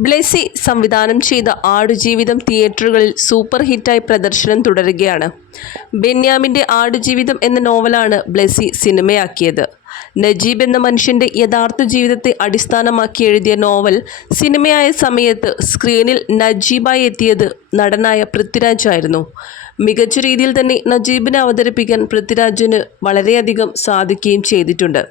ബ്ലെസി സംവിധാനം ചെയ്ത ആടുജീവിതം തിയേറ്ററുകളിൽ സൂപ്പർ ഹിറ്റായി പ്രദർശനം തുടരുകയാണ്. ബെന്യാമിന്റെ ആടുജീവിതം എന്ന നോവലാണ് ബ്ലെസി സിനിമയാക്കിയത്. നജീബ് എന്ന മനുഷ്യന്റെ യഥാർത്ഥ ജീവിതത്തെ അടിസ്ഥാനമാക്കി എഴുതിയ നോവൽ സിനിമയായ സമയത്ത് സ്ക്രീനിൽ നജീബായി എത്തിയത് നടനായ പൃഥ്വിരാജ് ആയിരുന്നു. മികച്ച രീതിയിൽ തന്നെ നജീബിനെ അവതരിപ്പിക്കാൻ പൃഥ്വിരാജിന് വളരെയധികം സാധിക്കുകയും ചെയ്തിട്ടുണ്ട്.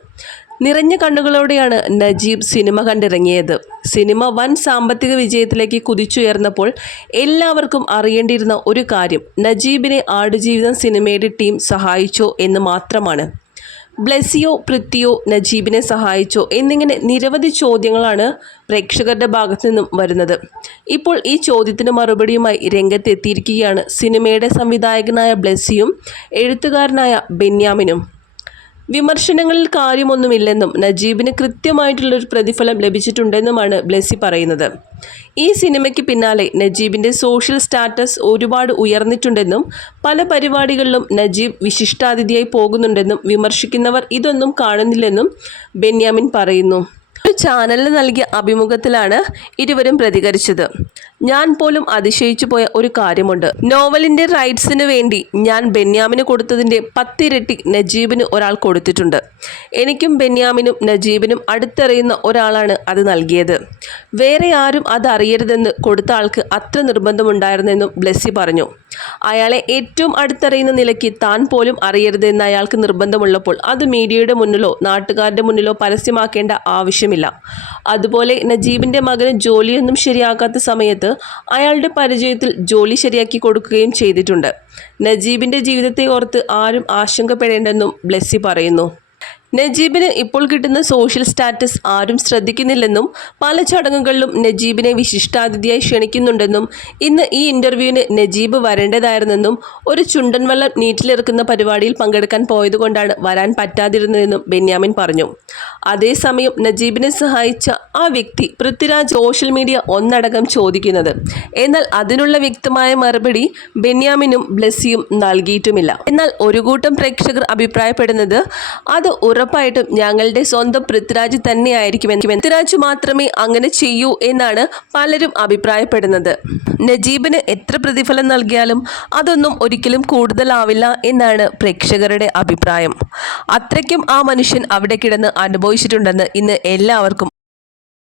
നിറഞ്ഞ കണ്ണുകളോടെയാണ് നജീബ് സിനിമ കണ്ടിറങ്ങിയത്. സിനിമ വൻ സാമ്പത്തിക വിജയത്തിലേക്ക് കുതിച്ചുയർന്നപ്പോൾ എല്ലാവർക്കും അറിയേണ്ടിയിരുന്ന ഒരു കാര്യം നജീബിനെ ആടുജീവിതം സിനിമയുടെ ടീം സഹായിച്ചോ എന്ന് മാത്രമാണ്. ബ്ലെസിയോ പൃഥ്വിയോ നജീബിനെ സഹായിച്ചോ എന്നിങ്ങനെ നിരവധി ചോദ്യങ്ങളാണ് പ്രേക്ഷകരുടെ ഭാഗത്തു നിന്നും വരുന്നത്. ഇപ്പോൾ ഈ ചോദ്യത്തിന് മറുപടിയുമായി രംഗത്തെത്തിയിരിക്കുകയാണ് സിനിമയുടെ സംവിധായകനായ ബ്ലെസിയും എഴുത്തുകാരനായ ബെന്യാമിനും. വിമർശനങ്ങളിൽ കാര്യമൊന്നുമില്ലെന്നും നജീബിന് കൃത്യമായിട്ടുള്ളൊരു പ്രതിഫലം ലഭിച്ചിട്ടുണ്ടെന്നുമാണ് ബ്ലെസി പറയുന്നത്. ഈ സിനിമയ്ക്ക് പിന്നാലെ നജീബിന്റെ സോഷ്യൽ സ്റ്റാറ്റസ് ഒരുപാട് ഉയർന്നിട്ടുണ്ടെന്നും പല പരിപാടികളിലും നജീബ് വിശിഷ്ടാതിഥിയായി പോകുന്നുണ്ടെന്നും വിമർശിക്കുന്നവർ ഇതൊന്നും കാണുന്നില്ലെന്നും ബെന്യാമിൻ പറയുന്നു. ഒരു ചാനലിന് നൽകിയ അഭിമുഖത്തിലാണ് ഇരുവരും പ്രതികരിച്ചത്. ഞാൻ പോലും അതിശയിച്ചു പോയ ഒരു കാര്യമുണ്ട്. നോവലിന്റെ റൈറ്റ്സിന് വേണ്ടി ഞാൻ ബെന്യാമിന് കൊടുത്തതിന്റെ പത്തിരട്ടി നജീബിന് ഒരാൾ കൊടുത്തിട്ടുണ്ട്. എനിക്കും ബെന്യാമിനും നജീബിനും അടുത്തറിയുന്ന ഒരാളാണ് അത് നൽകിയത്. വേറെ ആരും അത് അറിയരുതെന്ന് കൊടുത്ത ആൾക്ക് അത്ര നിർബന്ധമുണ്ടായിരുന്നെന്നും ബ്ലെസ്സി പറഞ്ഞു. അയാളെ ഏറ്റവും അടുത്തറിയുന്ന നിലയ്ക്ക് താൻ പോലും അറിയരുതെന്ന് അയാൾക്ക് നിർബന്ധമുള്ളപ്പോൾ അത് മീഡിയയുടെ മുന്നിലോ നാട്ടുകാരുടെ മുന്നിലോ പരസ്യമാക്കേണ്ട ആവശ്യമില്ല. അതുപോലെ നജീബിന്റെ മകന് ജോലിയൊന്നും ശരിയാക്കാത്ത സമയത്ത് അയാളുടെ പരിചയത്തിൽ ജോലി ശരിയാക്കി കൊടുക്കുകയും ചെയ്തിട്ടുണ്ട്. നജീബിന്റെ ജീവിതത്തെ ഓർത്ത് ആരും ആശങ്കപ്പെടേണ്ടെന്നും ബ്ലെസ്സി പറയുന്നു. നജീബിന് ഇപ്പോൾ കിട്ടുന്ന സോഷ്യൽ സ്റ്റാറ്റസ് ആരും ശ്രദ്ധിക്കുന്നില്ലെന്നും പല ചടങ്ങുകളിലും നജീബിനെ വിശിഷ്ടാതിഥിയായി ക്ഷണിക്കുന്നുണ്ടെന്നും ഇന്ന് ഈ ഇന്റർവ്യൂവിന് നജീബ് വരേണ്ടതായിരുന്നെന്നും ഒരു ചുണ്ടൻ വള്ളം നീറ്റിലിറക്കുന്ന പരിപാടിയിൽ പങ്കെടുക്കാൻ പോയതുകൊണ്ടാണ് വരാൻ പറ്റാതിരുന്നതെന്നും ബെന്യാമിൻ പറഞ്ഞു. അതേസമയം നജീബിനെ സഹായിച്ച ആ വ്യക്തി പൃഥ്വിരാജ് സോഷ്യൽ മീഡിയ ഒന്നടങ്കം ചോദിക്കുന്നത്. എന്നാൽ അതിനുള്ള വ്യക്തമായ മറുപടി ബെന്യാമിനും ബ്ലസ്സിയും നൽകിയിട്ടുമില്ല. എന്നാൽ ഒരു കൂട്ടം പ്രേക്ഷകർ അഭിപ്രായപ്പെടുന്നത് അത് ഉറപ്പായിട്ടും ഞങ്ങളുടെ സ്വന്തം പൃഥ്വിരാജ് തന്നെയായിരിക്കുമെന്ന് പൃഥ്വിരാജ് മാത്രമേ അങ്ങനെ ചെയ്യൂ എന്നാണ് പലരും അഭിപ്രായപ്പെടുന്നത്. നജീബിന് എത്ര പ്രതിഫലം നൽകിയാലും അതൊന്നും ഒരിക്കലും കൂടുതലാവില്ല എന്നാണ് പ്രേക്ഷകരുടെ അഭിപ്രായം. അത്രയ്ക്കും ആ മനുഷ്യൻ അവിടെ കിടന്ന് അനുഭവിച്ചിട്ടുണ്ടെന്ന് ഇന്ന് എല്ലാവർക്കും